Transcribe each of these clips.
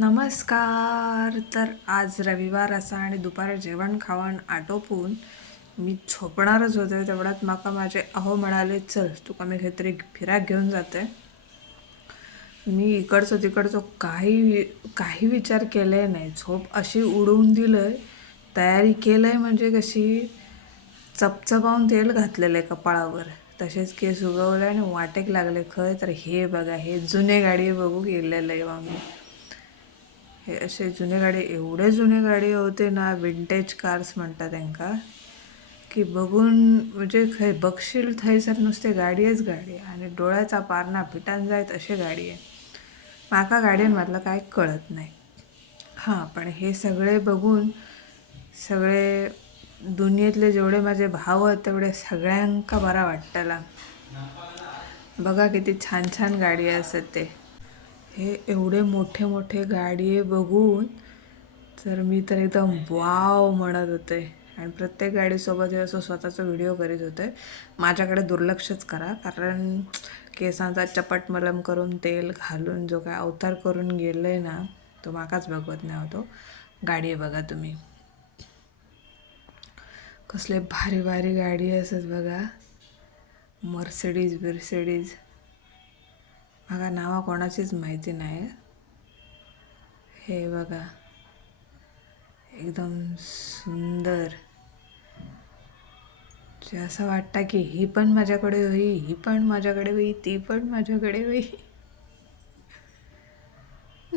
नमस्कार. तर आज रविवार असा आणि दुपारी जेवण खावण आटोपून मी झोपणारच होते. तेवढ्यात माका माझे अहो म्हणाले, चल तुका मी काहीतरी फिराक घेऊन जाते. मी इकडचं तिकडचं काही विचार केले नाही. झोप अशी उडवून दिलंय, तयारी केलंय म्हणजे कशी चपचपावून तेल घातलेलं कपाळावर, तसेच केस उगवले आणि वाटेक लागले खय. तर हे बघा, हे जुने गाडी बघू गेलेलं आहे आम्ही. हे असे जुने गाडी, एवढे जुने गाडी होते ना, विंटेज कार्स म्हणतात त्यांका, की बघून म्हणजे खंय बघशील थंयसर नुसते गाडीच गाडी आणि डोळ्याचा पारणा फिटान जायत अशी गाडी आहे. माका गाड्यांमधलं काय कळत नाही. हां, पण हे सगळे बघून सगळे दुनियेतले जेवढे माझे भाव आहेत तेवढे सगळ्यांका बरा वाटतला. बघा किती छान छान गाडी असत ते. हे एवढे मोठे मोठे गाडी बघून तर मी तर एकदम वाव म्हणत होते आणि प्रत्येक गाडीसोबत हे असं स्वतःचा व्हिडिओ करीत होते. माझ्याकडे दुर्लक्षच करा, कारण केसांचा चपट मलम करून तेल घालून जो काय अवतार करून गेले ना, तो माकाच बघवत नाही होतो. गाडी बघा तुम्ही, कसले भारी भारी गाडी असत बघा. मर्सिडीज मला नावा कोणाचीच माहिती नाही. हे बघा, एकदम सुंदर, जे असं वाटतं की ही पण माझ्याकडे होई, ही पण माझ्याकडे होई, ती पण माझ्याकडे होई.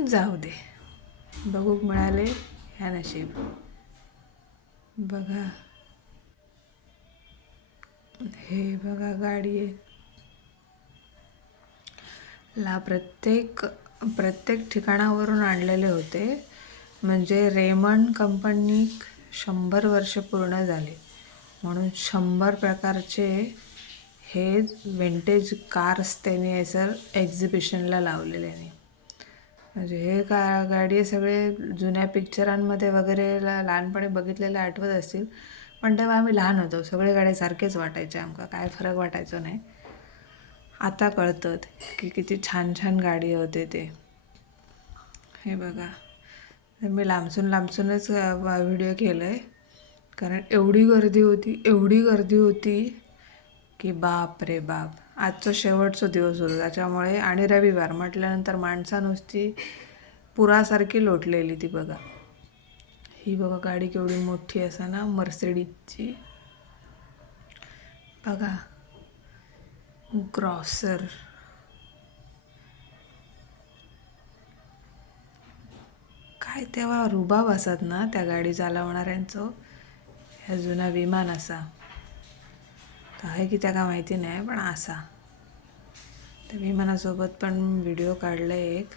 जाऊ दे, बघूक मिळाले ह्या नशीब. बघा, हे बघा गाडी आहे ला प्रत्येक ठिकाणावरून आणलेले होते. म्हणजे रेमंड कंपनी 100 वर्ष पूर्ण झाले म्हणून 100 प्रकारचे हे विंटेज कार्स त्यांनी सर एक्झिबिशनला लावलेले आहे. म्हणजे हे गाडी सगळे जुन्या पिक्चरांमध्ये वगैरे लहानपणी बघितलेले आठवत असतील, पण तेव्हा आम्ही लहान होतो. सगळे गाड्या सारखेच वाटायचे, आमका काय फरक वाटायचो नाही. आता कळतात की किती छान छान गाडी होते ते. हे बघा, मी लांबसूनच व्हिडिओ केलं आहे, कारण एवढी गर्दी होती की बाप रे बाप. आजचा शेवटचा दिवस होता त्याच्यामुळे, आणि रविवार म्हटल्यानंतर माणसा नुसती पुरासारखी लोटलेली ती. बघा, ही बघा गाडी केवढी मोठी असा ना, मर्सिडीजची. बघा, ग्रॉसर. काय तेव्हा रुबाब असत ना त्या गाडी चालवणाऱ्यांचं. ह्या जुना विमान असा तर आहे की त्या का माहिती नाही, पण असा त्या विमानासोबत पण व्हिडिओ काढलं एक.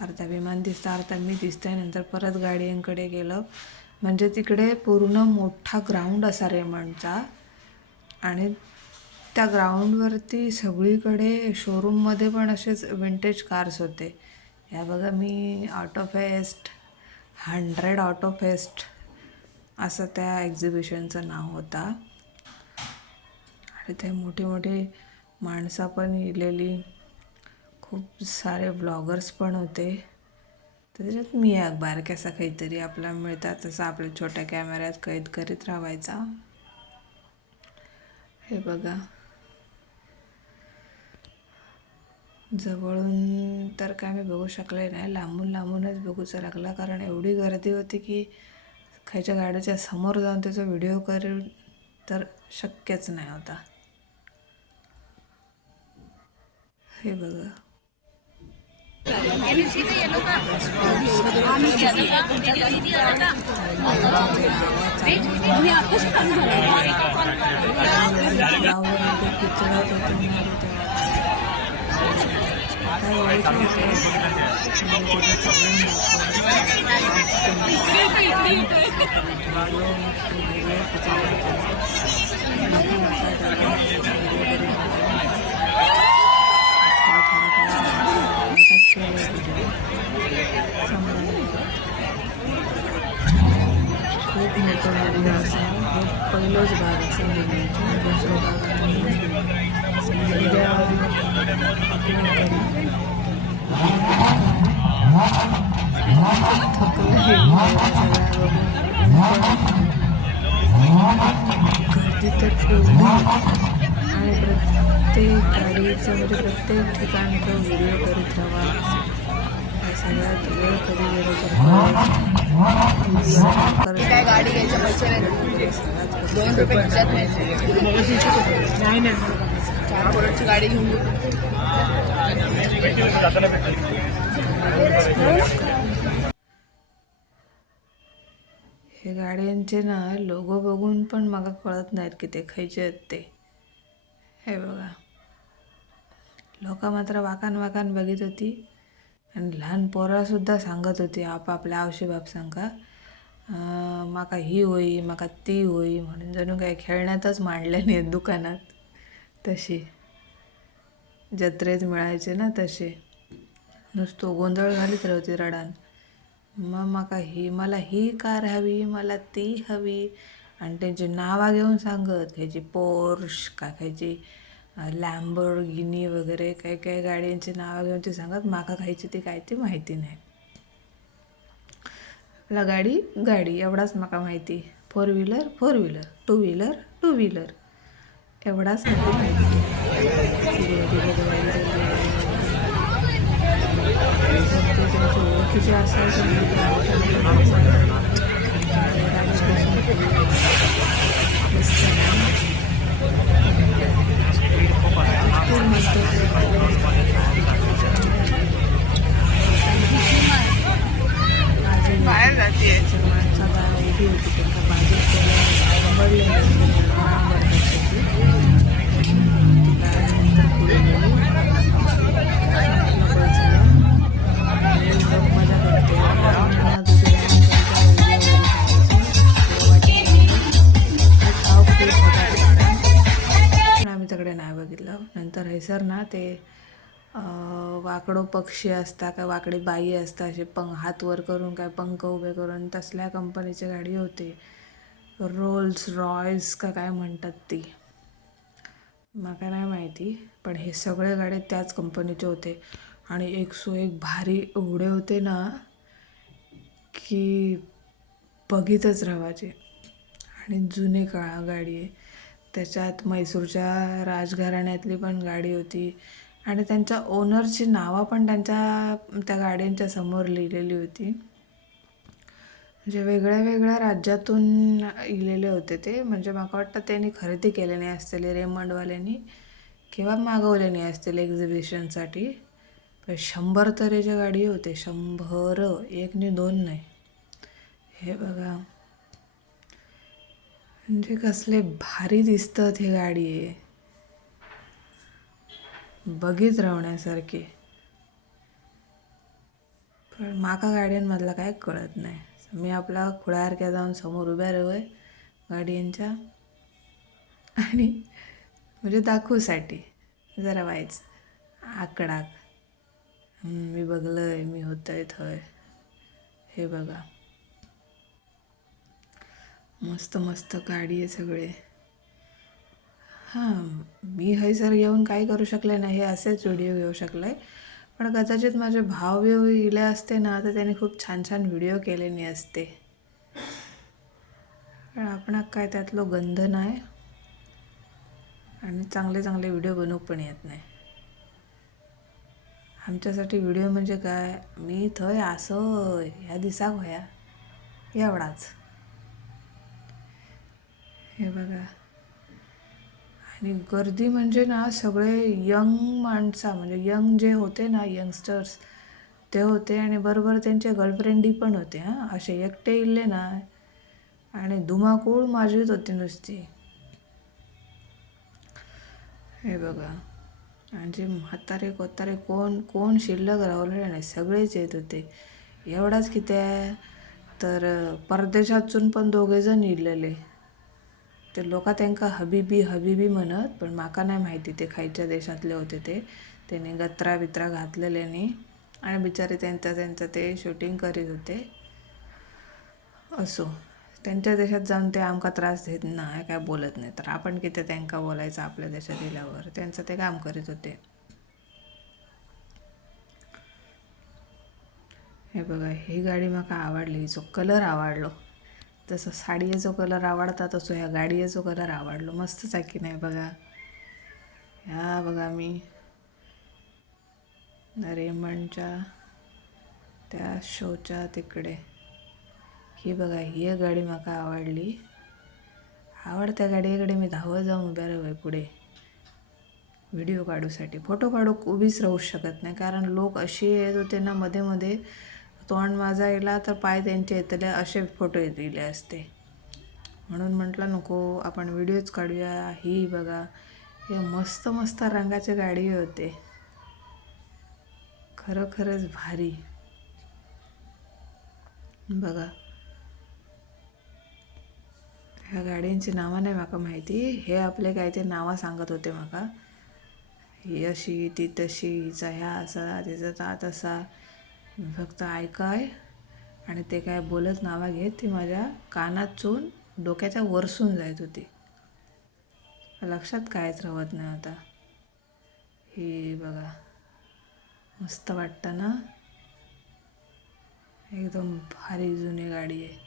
अर्धा विमान दिसतं, अर्धा मी दिसतंय. नंतर परत गाड्यांकडे गेलं, म्हणजे तिकडे पूर्ण मोठा ग्राउंड असा रेमंडचा, आणि त्या ग्राउंडवरती सगळीकडे शोरूममध्ये पण असेच विंटेज कार्स होते. या बघा, मी ऑटोफेस्ट 100 ऑटोफेस्ट असं त्या एक्झिबिशनचं नाव होता. आणि ते मोठी मोठी माणसं पण इलेली, खूप सारे व्लॉगर्स पण होते. तर त्याच्यात मी एक बारक्यासा काहीतरी आपला मिळतात तसं आपल्या छोट्या कॅमेऱ्यात कैद करीत राहायचा. हे बघा, जवळून तर काय मी बघू शकले नाही, लांबूनच बघूचं लागला, कारण एवढी गर्दी होती की खायच्या गाड्याच्या समोर जाऊन त्याचा व्हिडिओ करून तर शक्यच नाही होता. हे बघा, खूप मोठं व्हिडिओ असा. हे पहिलाच भाग असा व्हिडिओचा. दुसरा भाग आता उद्या अपलोड करू. सगळ्या बघून गर्दी तर एवढी आणि प्रत्येक गाडीचं म्हणजे प्रत्येक ठिकाणचं व्हिडिओ करीत राहा. या सगळ्यात वेळ कधी गेलो तर काय गाडी घ्यायच्या पैसे नाही ₹2 खिशात नाही. 4 करोडची गाडी घेऊन हे गाड्यांचे ना लोगो बघून पण मला कळत नाहीत की ते खयचे आहेत ते. हे बघा, लोक मात्र वाकान वाकान बघित होती आणि लहान पोरासुद्धा सांगत होती आपापल्या आवशी बाप सांगा माका ही होई माका ती होई म्हणून, जणू काय खेळण्यातच मांडले नाहीत दुकानात. तशी जत्रेत मिळायचे ना तसे, नुसतं गोंधळ घालीत राहते रडान. मग मला ही कार हवी, मला ती हवी आणि त्यांची नावं घेऊन सांगत खायची पोर्श का खायची लॅम्बोर्गिनी वगैरे काही काही गाड्यांची नावं घेऊन ते सांगत. माका खायची ती काय ती माहिती नाही. आपला गाडी गाडी एवढाच माका माहिती. 4 व्हीलर 4 व्हीलर, 2 व्हीलर 2 व्हीलर एवढाच मला माहिती. त्यांच्या ओळखीचे असायचे बाहेर जाते. माणसा उभी होती त्यांना बाजूला मजा करते. आम्ही तिकडे नाही बघितलं. नंतर हैसर ना ते वाकडो पक्षी असता का वाकडी बाई असता असे हात वर करून काय पंख उभे करून तसल्या कंपनीची गाडी होती. रोल्स रॉयस का काय म्हणतात ती, मला नाही माहिती. पण हे सगळे गाडे त्याच कंपनीचे होते आणि एक भारी एवढे होते ना की बघितच राहायचे. आणि जुने काळा गाडी आहे. त्याच्यात म्हैसूरच्या राजघराण्यातली पण गाडी होती आणि त्यांच्या ओनरची नावं पण त्या गाड्यांच्या समोर लिहिलेली होती. म्हणजे वेगळ्या वेगळ्या राज्यातून इलेले होते ते. म्हणजे मला वाटतं त्यांनी खरेदी केले नाही असतील रेमंडवाल्यांनी किंवा मागवले नाही असतील एक्झिबिशनसाठी. पण 100 तऱ्हेच्या गाडी होते. 100, 1 नाही 2 नाही. हे बघा, म्हणजे कसले भारी दिसतात हे गाडी आहे, बघित राहण्यासारखी. पण माका गाड्यांमधला काय कळत नाही. मी आपला खुळ्यासारख्या जाऊन समोर उभ्या राहूय गाड्यांच्या आणि म्हणजे दाखवूसाठी जरा व्हायचं आकडाक मी बघलंय मी होतंय थंय. हे बघा, मस्त मस्त गाडी आहे सगळे. हां, मी हैसर येऊन काय करू शकले नाही, हे असेच व्हिडिओ घेऊ शकले. पण कदाचित माझे भाव बिव इले असते ना तर त्याने खूप छान छान व्हिडिओ केले नाही असते. पण आपण काय त्यातलो गंध नाही आणि चांगले चांगले व्हिडिओ बनवू पण येत नाही. आमच्यासाठी व्हिडिओ म्हणजे काय, मी थंय असं ह्या दिसाक होया एवढाच. हे बघा, आणि गर्दी म्हणजे ना सगळे यंग माणसा म्हणजे यंग जे होते ना यंगस्टर्स ते होते आणि बरोबर त्यांचे गर्लफ्रेंडी पण होते. हां, असे एकटे इल्ले ना आणि धुमाकूळ माजवीत होती नुसती. हे बघा, आणि जे म्हातारे कोतारे कोण कोण शिल्लक रावले नाही, सगळेच येत होते. एवढाच किती आहे तर परदेशातून पण 2 जण इलेले. ते लोक त्यांका हबीबी हबीबी म्हणत, पण माका नाही माहिती ते खायच्या देशातले होते ते. त्याने गत्रा बित्रा घातलेल्याने आणि बिचारे त्यांचं ते शूटिंग करीत होते. असो, त्यांच्या देशात जाऊन ते आमका त्रास देत नाही काय बोलत नाही, तर आपण किती त्यांका बोलायचं आपल्या देशात गेल्यावर. त्यांचं ते काम करीत होते. हे बघा, ही गाडी म्हाका आवडली, हिचो कलर आवडलो. जसं साडयेचो कलर आवडता तसो ह्या गाडयेचो कलर आवडलो. मस्तच आहे की नाही बघा. ह्या बघा मी रेमंडच्या त्या शोच्या तिकडे, ही बघा, ही गाडी म्हाका आवडली. आवडत्या गाडयेकडे मी धावत जाऊन उभ्या राहाय पुढे व्हिडिओ काढूसाठी. फोटो काढूक उभीच राहू शकत नाही, कारण लोक अशी येत होते ना, मध्ये मध्ये तोंड माझा येला तर पाय त्यांचे येतले असे फोटो येतले असते. म्हणून म्हटलं नको, आपण व्हिडिओच काढूया. ही बघा, हे मस्त मस्त रंगाचे गाडी होते, खरंच भारी. बघा, ह्या गाड्यांची नावं नाही माका माहिती. हे आपले काय ते नावं सांगत होते माका, ही अशी ती तशी, हिचा ह्या असा तिचा ता तसा. मी फक्त ऐकाय आणि ते काय बोलत नावं घेत ती माझ्या कानातून डोक्याच्या वरसून जात होती, लक्षात कायच राहत नाही आता. ही बघा, मस्त वाटतं ना, एकदम भारी जुनी गाडी आहे.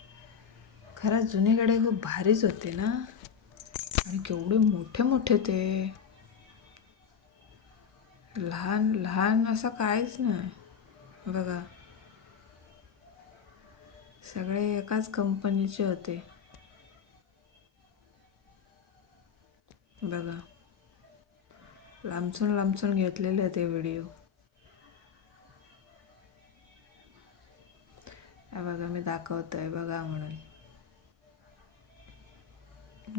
खरंच जुनी गाडी खूप भारीच होते ना, आणि केवढे मोठे मोठे ते, लहान लहान असं काहीच नाही. बघा, सगळे एकाच कंपनीचे होते. बघा, लांबसून लांबसून घेतलेले ते व्हिडिओ. बघा, मी दाखवतोय बघा म्हणून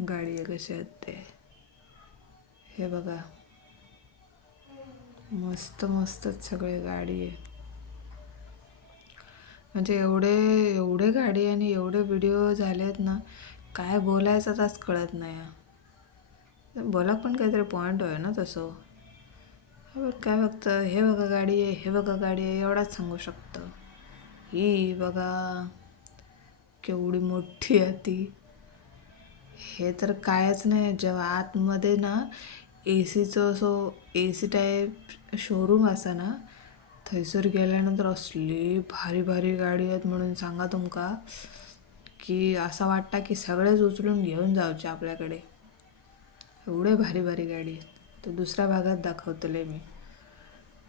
गाडी कशी आहेत ते. हे बघा, मस्त मस्तच सगळे गाडी आहे. म्हणजे एवढे एवढे गाडी आणि एवढे व्हिडिओ झालेत ना, काय बोलायचं ताच कळत नाही. बोला पण काहीतरी पॉईंट होय ना तसं. काय फक्त हे बघा गाडी आहे, हे बघा गाडी आहे, एवढाच सांगू शकतं. ही बघा केवढी मोठी आहे ती, हे तर कायच नाही. जेव्हा आतमध्ये ना एसीचं असो ए सी टाईप शोरूम असा ना, थंयसर गेल्यानंतर असली भारी भारी गाडी आहेत म्हणून सांगा तुमका, की असं वाटतं की सगळेच उचलून घेऊन जाऊचे आपल्याकडे. एवढे भारी भारी गाडी आहेत. तर दुसऱ्या भागात दाखवतले मी.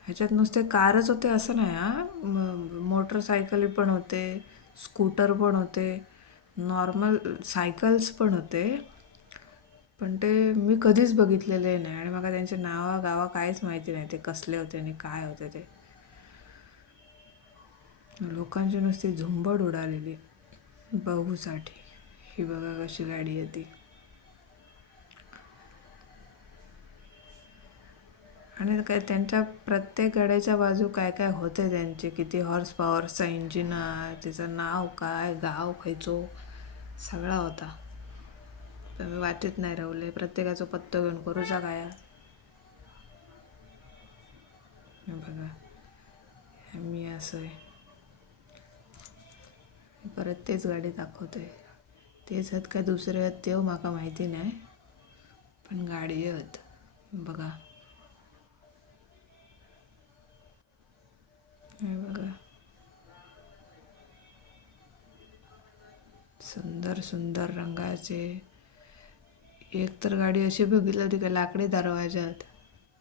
ह्याच्यात नुसते कारच होते असं नाही हा, मोटरसायकली पण होते, स्कूटर पण होते, नॉर्मल सायकल्स पण होते. पण ते मी कधीच बघितलेले नाही आणि मला त्यांचे नावा गावा काहीच माहिती नाही, ते कसले होते आणि काय होते ते. लोकांची नुसती झुंबड उडालेली बघूसाठी. ही बघा कशी गाडी आहे ती. आणि काय त्यांच्या प्रत्येक गाड्याच्या बाजू काय काय होते, त्यांचे किती हॉर्स पॉवरचा इंजिन आहे, तिचं नाव काय, गाव खयचो, सगळा होता. तर मी वाटेत नाही राहले, प्रत्येकाचा पत्तो घेऊन करूचा काय. बघा, मी असं आहे. परत तेच गाडी दाखवते. तेच आहेत काय दुसरे आहेत ते माका माहिती नाही, पण गाडी आहेत. बघा, हे बघा, सुंदर सुंदर रंगाचे. एक तर गाडी अशी बघितली होती का लाकडी दरवाजात,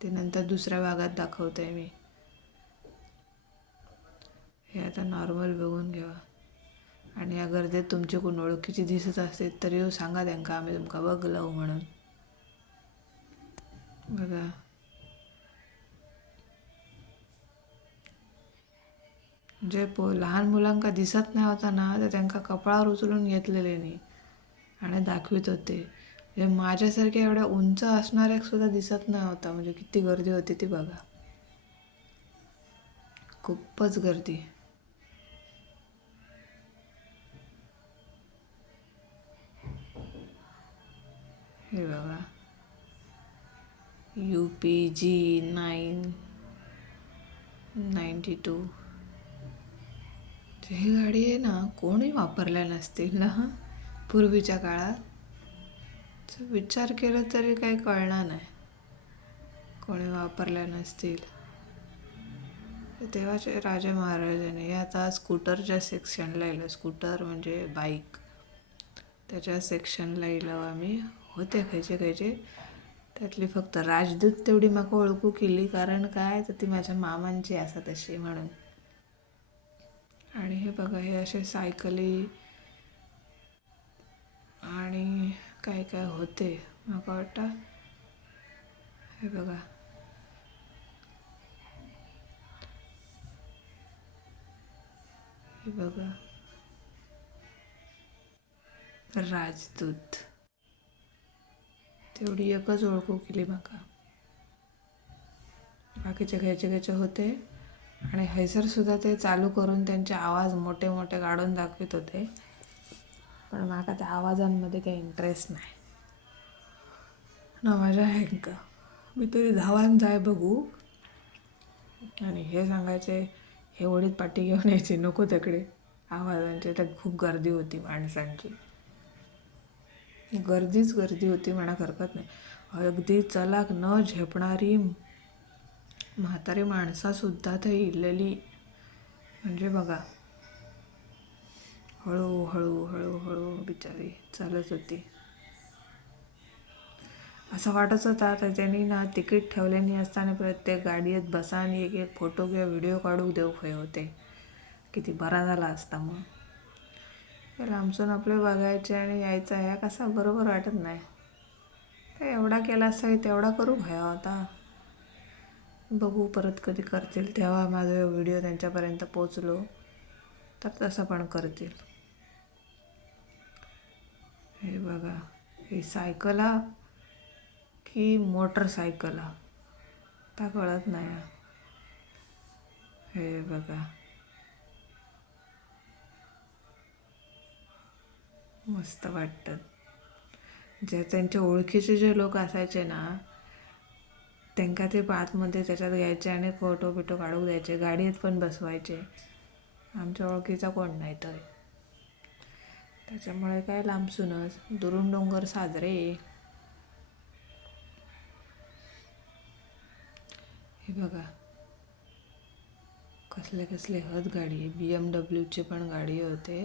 ते नंतर दुसऱ्या भागात दाखवते मी. हे आता नॉर्मल बघून घ्यावा. आणि या गर्दीत तुमची कोण ओळखीची दिसत असते तर येऊ सांगा त्यांना, आम्ही तुमका बघ लावू म्हणून. बघा, जे लहान मुलांका दिसत नाही होता ना, तर त्यांना कपाळावर उचलून घेतलेले नाही आणि दाखवित होते. जे माझ्यासारख्या एवढ्या उंच असणाऱ्या सुद्धा दिसत नाही होता. म्हणजे किती गर्दी होती ती बघा, खूपच गर्दी. हे बघा, UPG992. ही गाडी आहे ना, कोणी वापरल्या नसतील ना पूर्वीच्या काळात. विचार केला तरी काही कळणार नाही, कोणी वापरल्या नसतील. ते तेव्हाचे राजे महाराजांनी आता स्कूटरच्या सेक्शनला येलं. स्कूटर म्हणजे बाईक, त्याच्या सेक्शनला येलो आम्ही. होते खयचे खयचे, त्यातली फक्त राजदूत तेवढी म्हाका ओळखू केली, कारण काय तर ती माझ्या मामांची असा तशी म्हणून. आणि हे बघा, हे असे सायकली आणि काय काय होते म्हाका वाटतं. हे बघा, हे बघा, राजदूत तेवढी एकच ओळखू केली म्हाका. बाकीचे घ्यायचे घ्यायचे होते. आणि हैसर सुद्धा ते चालू करून त्यांचे आवाज मोठे मोठे काढून दाखवित होते, पण माका त्या आवाजांमध्ये काही इंटरेस्ट नाही ना माझ्या हेंका. मी तरी धावान जाय बघू, आणि हे सांगायचे हे ओढीत पाठी घेऊन यायची नको तिकडे आवाजांची. तर खूप गर्दी होती माणसांची, गर्दीच गर्दी होती म्हणा हरकत नाही. अगदी चलाक न झेपणारी म्हातारी माणसासुद्धा ते इलेली. म्हणजे बघा, हळू हळू हळू हळू बिचारी चालत होती. असं वाटत होता तर त्यांनी ना तिकीट ठेवल्याने असताना प्रत्येक गाडीत बसा आणि एक एक फोटो किंवा व्हिडिओ काढूक देऊ खय होते. किती बरा झाला असता. मग हे लांबसून आपले बघायचे आणि यायचा, ह्या कसा बरोबर वाटत नाही. काय एवढा केला असता तेवढा करू भया होता. बघू परत कधी करतील तेव्हा माझा व्हिडिओ त्यांच्यापर्यंत पोचलो तर तसं पण करतील. हे बघा, ही सायकला की मोटरसायकला त्या कळत नाही. हे बघा, मस्त वाटतं. जे त्यांच्या ओळखीचे जे लोक असायचे ना, त्यांना ते आतमध्ये त्याच्यात घ्यायचे आणि फोटो बिटो काढून द्यायचे, गाडीत पण बसवायचे. आमच्या ओळखीचा कोण नाही तर, त्याच्यामुळे काय लांबसूनच दुरून डोंगर साजरे. हे बघा, कसले कसले हद गाडी, BMW ची पण गाडी होते.